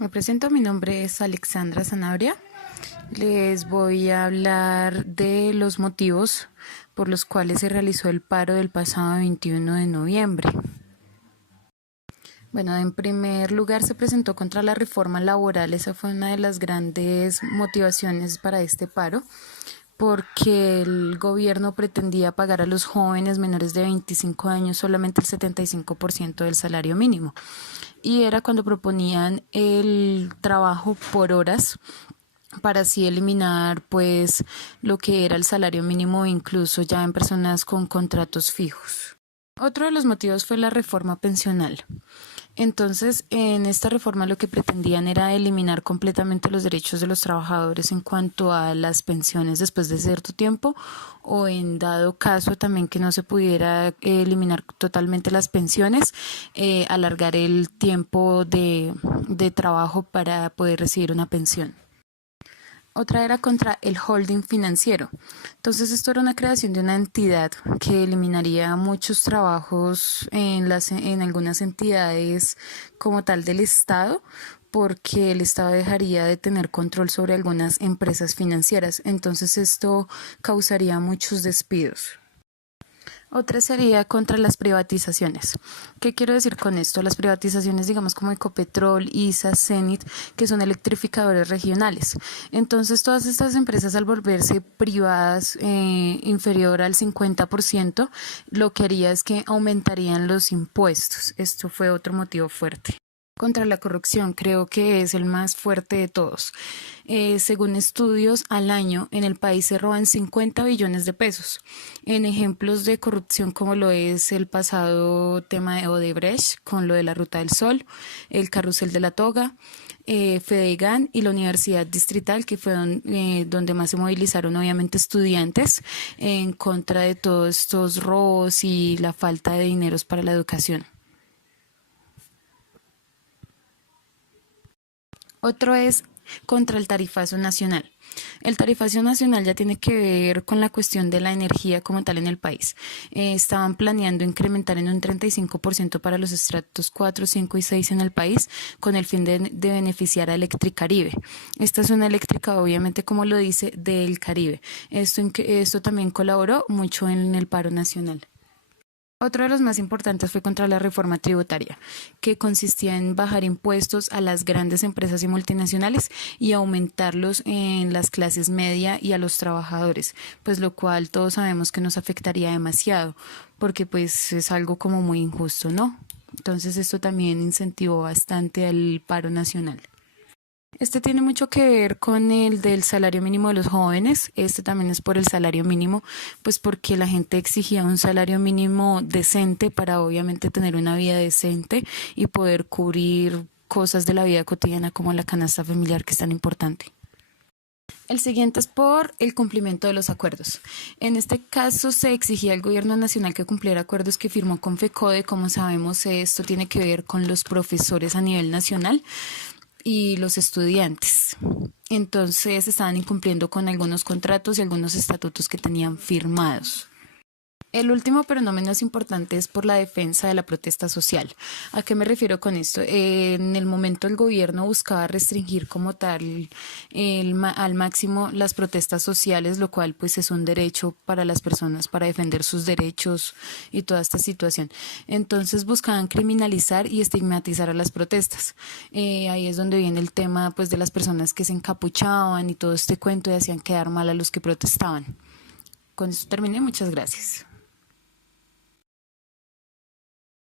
Me presento, mi nombre es Alexandra Sanabria. Les voy a hablar de los motivos por los cuales se realizó el paro del pasado 21 de noviembre. Bueno, en primer lugar se presentó contra la reforma laboral. Esa fue una de las grandes motivaciones para este paro, porque el gobierno pretendía pagar a los jóvenes menores de 25 años solamente el 75% del salario mínimo. Y era cuando proponían el trabajo por horas para así eliminar pues lo que era el salario mínimo, incluso ya en personas con contratos fijos. Otro de los motivos fue la reforma pensional. Entonces, en esta reforma lo que pretendían era eliminar completamente los derechos de los trabajadores en cuanto a las pensiones después de cierto tiempo, o en dado caso también que no se pudiera eliminar totalmente las pensiones, alargar el tiempo de trabajo para poder recibir una pensión. Otra era contra el holding financiero. Entonces esto era una creación de una entidad que eliminaría muchos trabajos en algunas entidades como tal del Estado, porque el Estado dejaría de tener control sobre algunas empresas financieras. Entonces esto causaría muchos despidos. Otra sería contra las privatizaciones. ¿Qué quiero decir con esto? Las privatizaciones, digamos, como Ecopetrol, ISA, Cenit, que son electrificadores regionales. Entonces, todas estas empresas, al volverse privadas inferior al 50%, lo que haría es que aumentarían los impuestos. Esto fue otro motivo fuerte. Contra la corrupción, creo que es el más fuerte de todos. Según estudios, al año en el país se roban 50 billones de pesos en ejemplos de corrupción, como lo es el pasado tema de Odebrecht con lo de la Ruta del Sol, el Carrusel de la Toga, Fedegan y la Universidad Distrital, que fue donde más se movilizaron obviamente estudiantes en contra de todos estos robos y la falta de dineros para la educación. Otro es contra el tarifazo nacional. El tarifazo nacional ya tiene que ver con la cuestión de la energía como tal en el país. Estaban planeando incrementar en un 35% para los estratos 4, 5 y 6 en el país, con el fin de beneficiar a Electricaribe. Esta es una eléctrica, obviamente, como lo dice, del Caribe. Esto también colaboró mucho en el paro nacional. Otro de los más importantes fue contra la reforma tributaria, que consistía en bajar impuestos a las grandes empresas y multinacionales y aumentarlos en las clases media y a los trabajadores, pues lo cual todos sabemos que nos afectaría demasiado, porque pues es algo como muy injusto, ¿no? Entonces esto también incentivó bastante al paro nacional. Este tiene mucho que ver con el del salario mínimo de los jóvenes. Este también es por el salario mínimo, pues porque la gente exigía un salario mínimo decente para obviamente tener una vida decente y poder cubrir cosas de la vida cotidiana como la canasta familiar, que es tan importante. El siguiente es por el cumplimiento de los acuerdos. En este caso se exigía al gobierno nacional que cumpliera acuerdos que firmó con FECODE. Como sabemos, esto tiene que ver con los profesores a nivel nacional y los estudiantes. Entonces estaban incumpliendo con algunos contratos y algunos estatutos que tenían firmados. El último, pero no menos importante, es por la defensa de la protesta social. ¿A qué me refiero con esto? En el momento el gobierno buscaba restringir como tal al máximo las protestas sociales, lo cual pues es un derecho para las personas para defender sus derechos y toda esta situación. Entonces buscaban criminalizar y estigmatizar a las protestas. Ahí es donde viene el tema pues de las personas que se encapuchaban y todo este cuento y hacían quedar mal a los que protestaban. Con esto terminé, muchas gracias.